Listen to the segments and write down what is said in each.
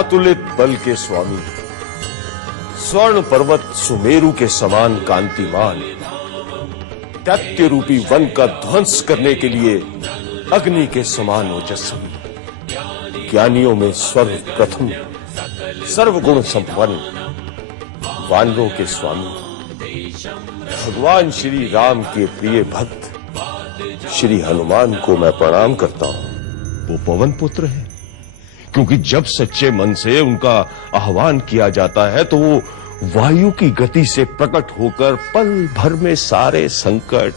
अतुलित बल के स्वामी, स्वर्ण पर्वत सुमेरु के समान कांतिमान, दैत्य रूपी वन का ध्वंस करने के लिए अग्नि के समान ओजस्वी, ज्ञानियों में सर्वप्रथम, सर्वगुण संपन्न, वानरों के स्वामी, भगवान श्री राम के प्रिय भक्त श्री हनुमान को मैं प्रणाम करता हूं। वो पवन पुत्र है, क्योंकि जब सच्चे मन से उनका आह्वान किया जाता है तो वो वायु की गति से प्रकट होकर पल भर में सारे संकट,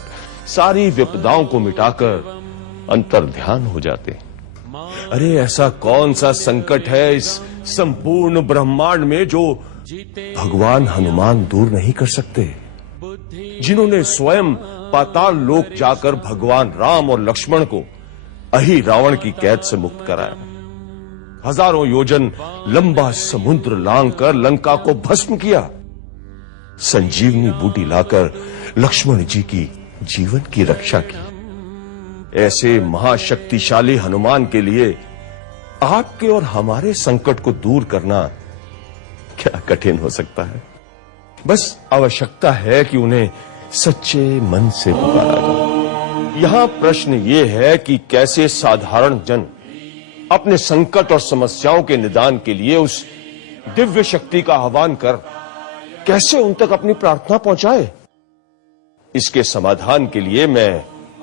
सारी विपदाओं को मिटाकर अंतर्ध्यान हो जाते हैं। अरे ऐसा कौन सा संकट है इस संपूर्ण ब्रह्मांड में जो भगवान हनुमान दूर नहीं कर सकते, जिन्होंने स्वयं पाताल लोक जाकर भगवान राम और लक्ष्मण को अहि रावण की कैद से मुक्त कराया, हजारों योजन लंबा समुद्र लांघकर लंका को भस्म किया, संजीवनी बूटी लाकर लक्ष्मण जी की जीवन की रक्षा की। ऐसे महाशक्तिशाली हनुमान के लिए आपके और हमारे संकट को दूर करना क्या कठिन हो सकता है। बस आवश्यकता है कि उन्हें सच्चे मन से पुकारा जाए। यहां प्रश्न ये है कि कैसे साधारण जन अपने संकट और समस्याओं के निदान के लिए उस दिव्य शक्ति का आह्वान कर कैसे उन तक अपनी प्रार्थना पहुंचाए। इसके समाधान के लिए मैं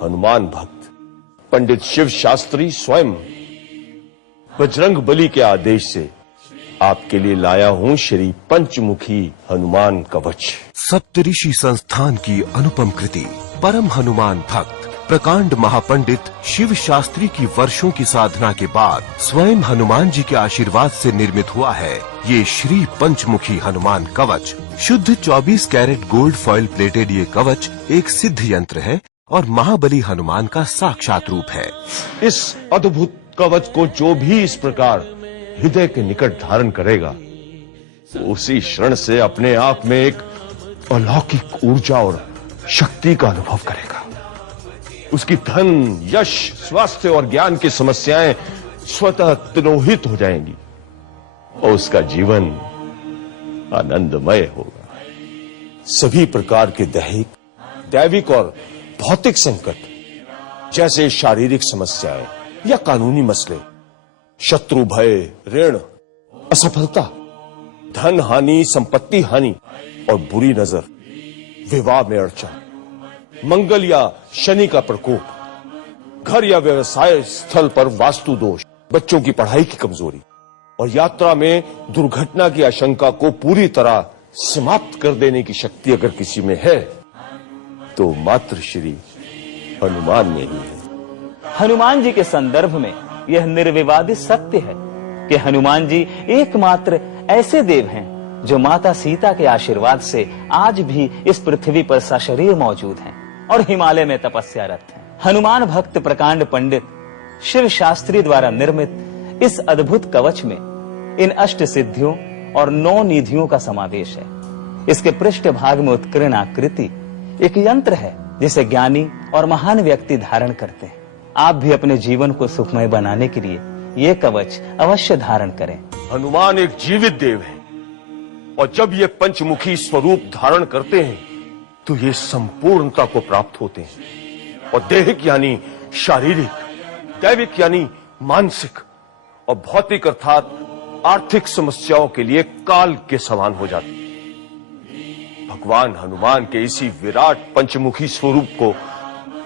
हनुमान भक्त पंडित शिव शास्त्री स्वयं बजरंग बली के आदेश से आपके लिए लाया हूं श्री पंचमुखी हनुमान कवच। सप्तऋषि संस्थान की अनुपम कृति परम हनुमान भक्त प्रकांड महापंडित शिव शास्त्री की वर्षों की साधना के बाद स्वयं हनुमान जी के आशीर्वाद से निर्मित हुआ है ये श्री पंचमुखी हनुमान कवच। शुद्ध 24 कैरेट गोल्ड फॉइल प्लेटेड ये कवच एक सिद्ध यंत्र है और महाबली हनुमान का साक्षात रूप है। इस अद्भुत कवच को जो भी इस प्रकार हृदय के निकट धारण करेगा, उसी क्षण से अपने आप में एक अलौकिक ऊर्जा और शक्ति का अनुभव करेगा। उसकी धन, यश, स्वास्थ्य और ज्ञान की समस्याएं स्वतः तिरोहित हो जाएंगी और उसका जीवन आनंदमय होगा। सभी प्रकार के दैहिक, दैविक और भौतिक संकट जैसे शारीरिक समस्याएं या कानूनी मसले, शत्रु भय, ऋण, असफलता, धन हानि, संपत्ति हानि और बुरी नजर, विवाह में अड़चन, मंगल या शनि का प्रकोप, घर या व्यवसाय स्थल पर वास्तु दोष, बच्चों की पढ़ाई की कमजोरी और यात्रा में दुर्घटना की आशंका को पूरी तरह समाप्त कर देने की शक्ति अगर किसी में है तो मात्र श्री हनुमान में ही है। हनुमान जी के संदर्भ में यह निर्विवादित सत्य है कि हनुमान जी एकमात्र ऐसे देव हैं जो माता सीता के आशीर्वाद से आज भी इस पृथ्वी पर सशरीर मौजूद हैं और हिमालय में तपस्यारत हैं। हनुमान भक्त प्रकांड पंडित शिव शास्त्री द्वारा निर्मित इस अद्भुत कवच में इन अष्ट सिद्धियों और 9 निधियों का समावेश है। इसके पृष्ठ भाग में उत्कीर्ण आकृति एक यंत्र है जिसे ज्ञानी और महान व्यक्ति धारण करते हैं। आप भी अपने जीवन को सुखमय बनाने के लिए ये कवच अवश्य धारण करें। हनुमान एक जीवित देव है और जब ये पंचमुखी स्वरूप धारण करते हैं तो ये संपूर्णता को प्राप्त होते हैं और दैहिक यानी शारीरिक, दैविक यानी मानसिक और भौतिक अर्थात आर्थिक समस्याओं के लिए काल के समान हो जाते हैं। भगवान हनुमान के इसी विराट पंचमुखी स्वरूप को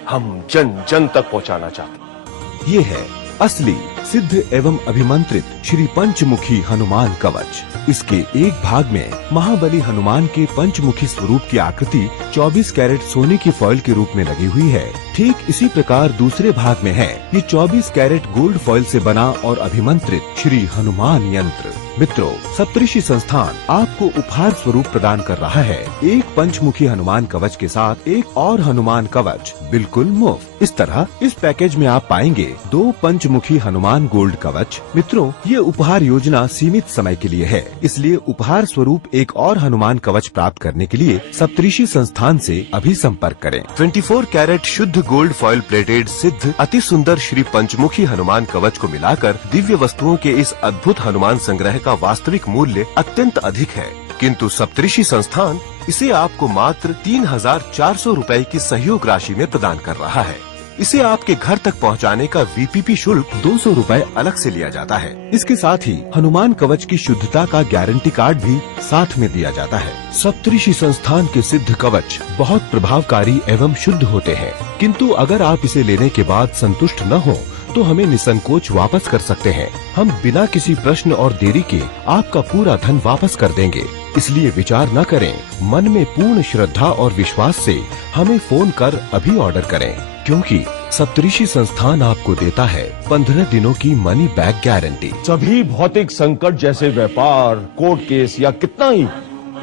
हम जन जन तक पहुंचाना चाहते हैं। ये है असली सिद्ध एवं अभिमंत्रित श्री पंचमुखी हनुमान कवच। इसके एक भाग में महाबली हनुमान के पंचमुखी स्वरूप की आकृति 24 कैरेट सोने की फॉइल के रूप में लगी हुई है। ठीक इसी प्रकार दूसरे भाग में है ये 24 कैरेट गोल्ड फॉइल से बना और अभिमंत्रित श्री हनुमान यंत्र। मित्रों, सप्तऋषि संस्थान आपको उपहार स्वरूप प्रदान कर रहा है एक पंचमुखी हनुमान कवच के साथ एक और हनुमान कवच बिल्कुल मुफ्त। इस तरह इस पैकेज में आप पाएंगे 2 पंचमुखी हनुमान गोल्ड कवच। मित्रों, ये उपहार योजना सीमित समय के लिए है, इसलिए उपहार स्वरूप एक और हनुमान कवच प्राप्त करने के लिए सप्तऋषि संस्थान से अभी संपर्क करें। 24 कैरेट शुद्ध गोल्ड फॉइल प्लेटेड सिद्ध अति सुंदर श्री पंचमुखी हनुमान कवच को मिलाकर दिव्य वस्तुओं के इस अद्भुत हनुमान संग्रह का वास्तविक मूल्य अत्यंत अधिक है, किंतु सप्तऋषि संस्थान इसे आपको मात्र 3,400 रुपए की सहयोग राशि में प्रदान कर रहा है। इसे आपके घर तक पहुंचाने का VPP शुल्क 200 रुपए अलग से लिया जाता है। इसके साथ ही हनुमान कवच की शुद्धता का गारंटी कार्ड भी साथ में दिया जाता है। सप्तऋषि संस्थान के सिद्ध कवच बहुत प्रभावकारी एवं शुद्ध होते हैं, किंतु अगर आप इसे लेने के बाद संतुष्ट न हो तो हमें निसंकोच वापस कर सकते हैं। हम बिना किसी प्रश्न और देरी के आपका पूरा धन वापस कर देंगे, इसलिए विचार न करें। मन में पूर्ण श्रद्धा और विश्वास से हमें फोन कर अभी ऑर्डर करें, क्योंकि सप्तऋषि संस्थान आपको देता है 15 दिनों की मनी बैक गारंटी। सभी भौतिक संकट जैसे व्यापार, कोर्ट केस या कितना ही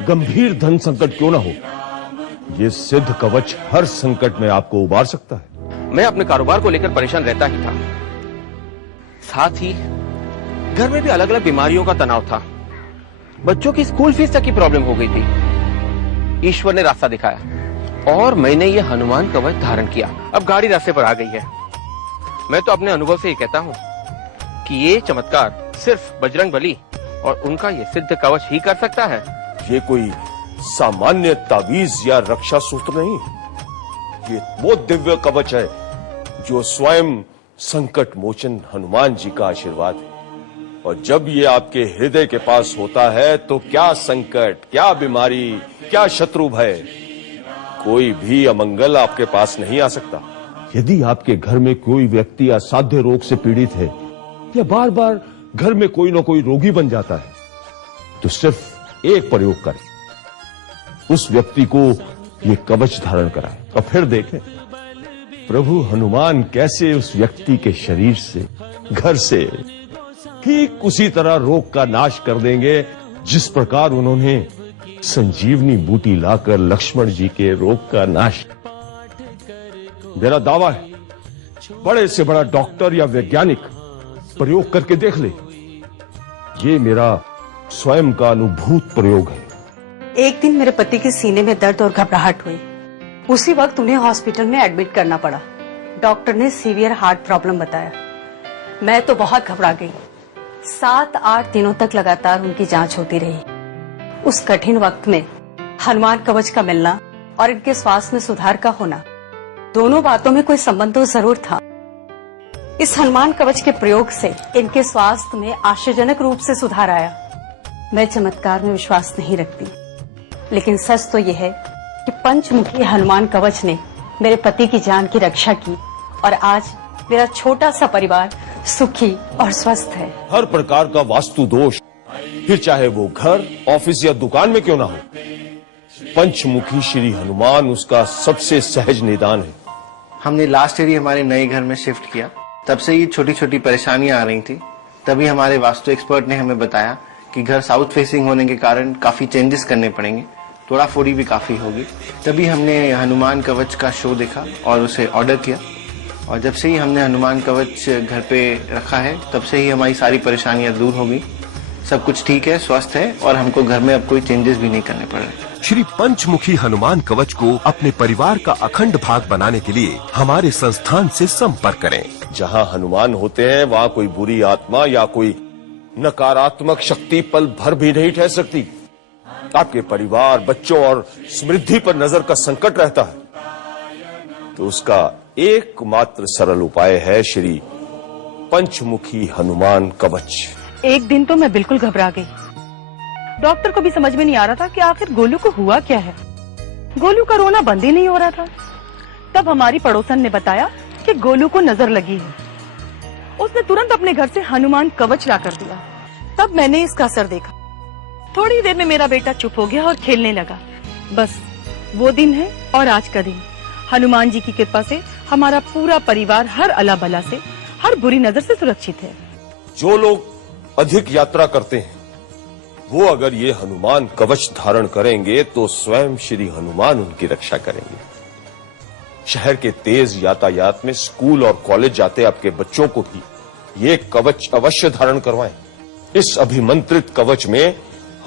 गंभीर धन संकट क्यों न हो, ये सिद्ध कवच हर संकट में आपको उबार सकता है। मैं अपने कारोबार को लेकर परेशान रहता ही था, साथ ही घर में भी अलग अलग बीमारियों का तनाव था। बच्चों की स्कूल फीस तक की प्रॉब्लम हो गई थी। ईश्वर ने रास्ता दिखाया और मैंने ये हनुमान कवच धारण किया। अब गाड़ी रास्ते पर आ गई है। मैं तो अपने अनुभव से ही कहता हूँ कि ये चमत्कार सिर्फ बजरंग बली और उनका ये सिद्ध कवच ही कर सकता है। ये कोई सामान्य तावीज या रक्षा सूत्र नहीं, ये वो दिव्य कवच है जो स्वयं संकट मोचन हनुमान जी का आशीर्वाद है। और जब ये आपके हृदय के पास होता है तो क्या संकट, क्या बीमारी, क्या शत्रु भय, कोई भी अमंगल आपके पास नहीं आ सकता। यदि आपके घर में कोई व्यक्ति असाध्य रोग से पीड़ित है या बार बार घर में कोई न कोई रोगी बन जाता है, तो सिर्फ एक प्रयोग करें, उस व्यक्ति को ये कवच धारण कराएं और फिर देखें प्रभु हनुमान कैसे उस व्यक्ति के शरीर से, घर से ठीक उसी तरह रोग का नाश कर देंगे जिस प्रकार उन्होंने संजीवनी बूटी लाकर लक्ष्मण जी के रोग का नाश। मेरा दावा है बड़े से बड़ा डॉक्टर या वैज्ञानिक प्रयोग करके देख ले। ये मेरा स्वयं का अनुभूत प्रयोग है। एक दिन मेरे पति के सीने में दर्द और घबराहट हुई। उसी वक्त उन्हें हॉस्पिटल में एडमिट करना पड़ा। डॉक्टर ने सीवियर हार्ट प्रॉब्लम बताया। मैं तो बहुत घबरा गई। 7-8 दिनों तक लगातार उनकी जांच होती रही। उस कठिन वक्त में हनुमान कवच का मिलना और इनके स्वास्थ्य में सुधार का होना, दोनों बातों में कोई संबंध तो जरूर था। इस हनुमान कवच के प्रयोग से इनके स्वास्थ्य में आश्चर्यजनक रूप से सुधार आया। मैं चमत्कार में विश्वास नहीं रखती, लेकिन सच तो यह है कि पंचमुखी हनुमान कवच ने मेरे पति की जान की रक्षा की और आज मेरा छोटा सा परिवार सुखी और स्वस्थ है। हर प्रकार का वास्तु दोष, फिर चाहे वो घर, ऑफिस या दुकान में क्यों ना हो, पंचमुखी श्री हनुमान उसका सबसे सहज निदान है। हमने लास्ट ईयर ही हमारे नए घर में शिफ्ट किया, तब से ये छोटी छोटी परेशानियां आ रही थी। तभी हमारे वास्तु एक्सपर्ट ने हमें बताया कि घर साउथ फेसिंग होने के कारण काफी चेंजेस करने पड़ेंगे, तोड़ा फोड़ी भी काफी होगी। तभी हमने हनुमान कवच का शो देखा और उसे ऑर्डर किया, और जब से ही हमने हनुमान कवच घर पे रखा है तब से ही हमारी सारी परेशानियां दूर हो गई। सब कुछ ठीक है, स्वस्थ है और हमको घर में अब कोई चेंजेस भी नहीं करने पड़ रहे। श्री पंचमुखी हनुमान कवच को अपने परिवार का अखंड भाग बनाने के लिए हमारे संस्थान से संपर्क करें। जहां हनुमान होते हैं वहां कोई बुरी आत्मा या कोई नकारात्मक शक्ति पल भर भी नहीं ठहर सकती। आपके परिवार, बच्चों और समृद्धि पर नजर का संकट रहता है तो उसका एकमात्र सरल उपाय है श्री पंचमुखी हनुमान कवच। एक दिन तो मैं बिल्कुल घबरा गई। डॉक्टर को भी समझ में नहीं आ रहा था कि आखिर गोलू को हुआ क्या है। गोलू का रोना बंद ही नहीं हो रहा था। तब हमारी पड़ोसन ने बताया कि गोलू को नजर लगी है। उसने तुरंत अपने घर से हनुमान कवच ला कर दिया। तब मैंने इसका असर देखा। थोड़ी देर में मेरा बेटा चुप हो गया और खेलने लगा। बस वो दिन है और आज का दिन। हनुमान जी की कृपा से हमारा पूरा परिवार हर अला बला से, हर बुरी नजर से सुरक्षित है। जो लोग अधिक यात्रा करते हैं वो अगर ये हनुमान कवच धारण करेंगे तो स्वयं श्री हनुमान उनकी रक्षा करेंगे। शहर के तेज यातायात में स्कूल और कॉलेज जाते आपके बच्चों को भी ये कवच अवश्य धारण करवाएं। इस अभिमंत्रित कवच में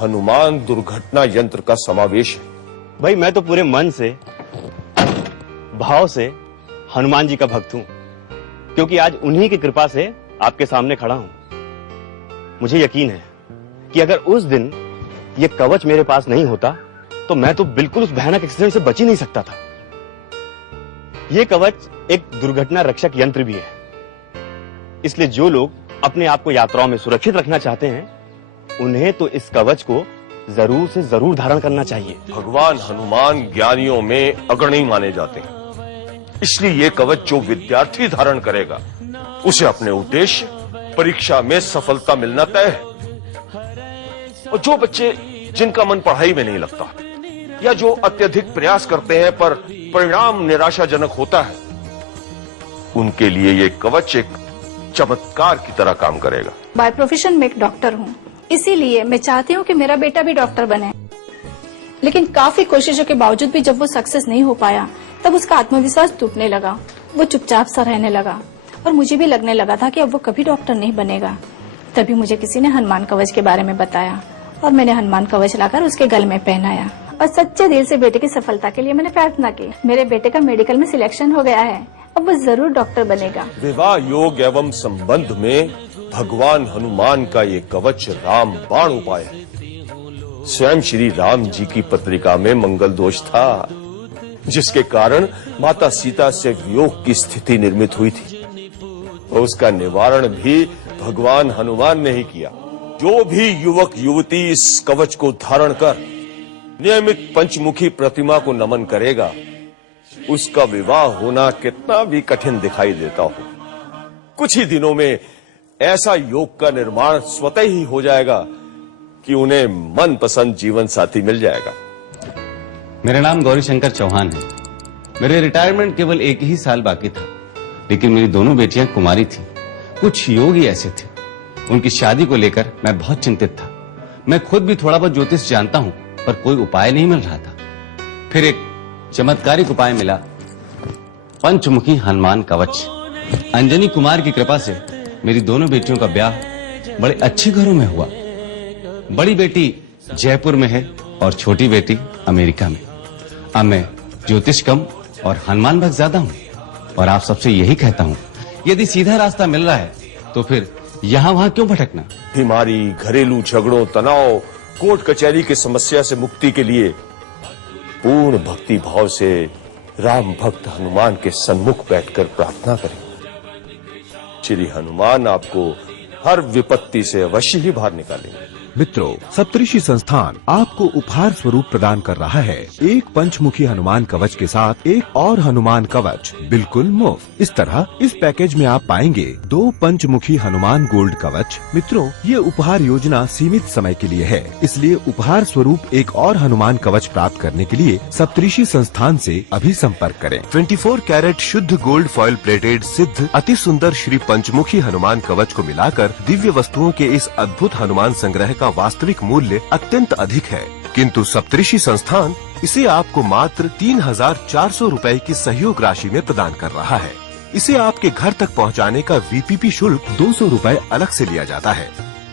हनुमान दुर्घटना यंत्र का समावेश है। भाई मैं तो पूरे मन से, भाव से हनुमान जी का भक्त हूं, क्योंकि आज उन्हीं की कृपा से आपके सामने खड़ा हूं। मुझे यकीन है कि अगर उस दिन ये कवच मेरे पास नहीं होता तो मैं तो बिल्कुल उस भयानक एक्सीडेंट से बच ही नहीं सकता था। ये कवच एक दुर्घटना रक्षक यंत्र भी है, इसलिए जो लोग अपने आप को यात्राओं में सुरक्षित रखना चाहते हैं उन्हें तो इस कवच को जरूर से जरूर धारण करना चाहिए। भगवान हनुमान ज्ञानियों में अग्रणी माने जाते हैं, इसलिए ये कवच जो विद्यार्थी धारण करेगा उसे अपने उद्देश्य परीक्षा में सफलता मिलना तय है। और जो बच्चे जिनका मन पढ़ाई में नहीं लगता या जो अत्यधिक प्रयास करते हैं पर परिणाम निराशाजनक होता है, उनके लिए ये कवच एक चमत्कार की तरह काम करेगा। बाय प्रोफेशन मैं एक डॉक्टर हूँ, इसीलिए मैं चाहती हूँ कि मेरा बेटा भी डॉक्टर बने। लेकिन काफी कोशिशों के बावजूद भी जब वो सक्सेस नहीं हो पाया तब उसका आत्मविश्वास टूटने लगा, वो चुपचाप सा रहने लगा और मुझे भी लगने लगा था कि अब वो कभी डॉक्टर नहीं बनेगा। तभी मुझे किसी ने हनुमान कवच के बारे में बताया और मैंने हनुमान कवच लाकर उसके गले में पहनाया और सच्चे दिल से बेटे की सफलता के लिए मैंने प्रार्थना की। मेरे बेटे का मेडिकल में सिलेक्शन हो गया है, अब वो जरूर डॉक्टर बनेगा। विवाह योग एवं संबंध में भगवान हनुमान का ये कवच रामबाण उपाय है। स्वयं श्री राम जी की पत्रिका में मंगल दोष था, जिसके कारण माता सीता से वियोग की स्थिति निर्मित हुई थी, और उसका निवारण भी भगवान हनुमान ने ही किया। जो भी युवक युवती इस कवच को धारण कर नियमित पंचमुखी प्रतिमा को नमन करेगा, उसका विवाह होना कितना भी कठिन दिखाई देता हो, कुछ ही दिनों में ऐसा योग का निर्माण स्वतः ही हो जाएगा कि उन्हें मनपसंद जीवन साथी मिल जाएगा। मेरा नाम गौरीशंकर चौहान है। मेरे रिटायरमेंट केवल 1 ही साल बाकी था, लेकिन मेरी दोनों बेटियां कुमारी थीं। कुछ योग ही ऐसे थे, उनकी शादी को लेकर मैं बहुत चिंतित था। मैं खुद भी थोड़ा बहुत ज्योतिष जानता हूं, पर कोई उपाय नहीं मिल रहा था। फिर एक चमत्कारिक उपाय मिला, पंचमुखी हनुमान कवच। अंजनी कुमार की कृपा से मेरी दोनों बेटियों का ब्याह बड़े अच्छे घरों में हुआ। बड़ी बेटी जयपुर में है और छोटी बेटी अमेरिका में। अब मैं ज्योतिष कम और हनुमान भक्त ज्यादा हूँ, और आप सबसे यही कहता हूँ, यदि सीधा रास्ता मिल रहा है तो फिर यहाँ वहाँ क्यों भटकना। बीमारी, घरेलू झगड़ों, तनाव, कोर्ट कचहरी की समस्या से मुक्ति के लिए पूर्ण भक्ति भाव से राम भक्त हनुमान के सन्मुख बैठकर प्रार्थना करें। श्री हनुमान आपको हर विपत्ति से अवश्य ही बाहर निकालेंगे। मित्रों, सप्तऋषि संस्थान आपको उपहार स्वरूप प्रदान कर रहा है एक पंचमुखी हनुमान कवच के साथ एक और हनुमान कवच बिल्कुल मुफ्त। इस तरह इस पैकेज में आप पाएंगे 2 पंचमुखी हनुमान गोल्ड कवच। मित्रों, ये उपहार योजना सीमित समय के लिए है, इसलिए उपहार स्वरूप एक और हनुमान कवच प्राप्त करने के लिए सप्तऋषि संस्थान से अभी संपर्क करें। 24 कैरेट शुद्ध गोल्ड फॉइल प्लेटेड सिद्ध अति सुंदर श्री पंचमुखी हनुमान कवच को मिलाकर दिव्य वस्तुओं के इस अद्भुत हनुमान संग्रह का वास्तविक मूल्य अत्यंत अधिक है, किंतु सप्तऋषि संस्थान इसे आपको मात्र 3,400 रुपए की सहयोग राशि में प्रदान कर रहा है। इसे आपके घर तक पहुंचाने का वीपीपी शुल्क 200 रुपए अलग से लिया जाता है।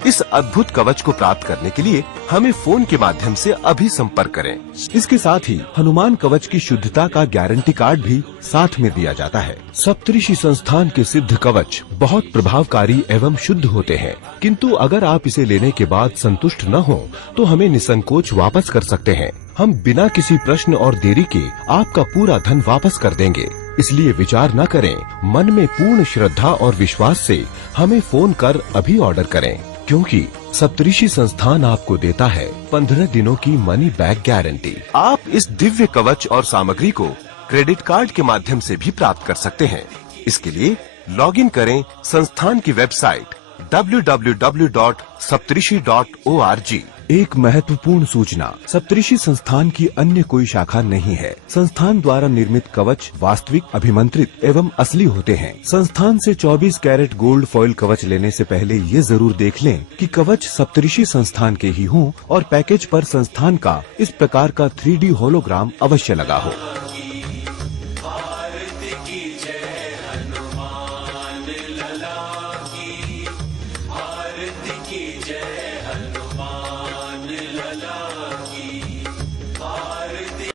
इस अद्भुत कवच को प्राप्त करने के लिए हमें फोन के माध्यम से अभी संपर्क करें। इसके साथ ही हनुमान कवच की शुद्धता का गारंटी कार्ड भी साथ में दिया जाता है। सप्तऋषि संस्थान के सिद्ध कवच बहुत प्रभावकारी एवं शुद्ध होते हैं, किंतु अगर आप इसे लेने के बाद संतुष्ट न हो तो हमें निसंकोच वापस कर सकते हैं। हम बिना किसी प्रश्न और देरी के आपका पूरा धन वापस कर देंगे। इसलिए विचार न करें, मन में पूर्ण श्रद्धा और विश्वास से हमें फोन कर अभी ऑर्डर करें, क्योंकि सप्तऋषि संस्थान आपको देता है 15 दिनों की मनी बैक गारंटी। आप इस दिव्य कवच और सामग्री को क्रेडिट कार्ड के माध्यम से भी प्राप्त कर सकते हैं। इसके लिए लॉगिन करें संस्थान की वेबसाइट www.saptrishi.org। एक महत्वपूर्ण सूचना, सप्तऋषि संस्थान की अन्य कोई शाखा नहीं है। संस्थान द्वारा निर्मित कवच वास्तविक, अभिमंत्रित एवं असली होते हैं। संस्थान से 24 कैरेट गोल्ड फॉइल कवच लेने से पहले ये जरूर देख लें कि कवच सप्तऋषि संस्थान के ही हों और पैकेज पर संस्थान का इस प्रकार का 3D होलोग्राम अवश्य लगा हो।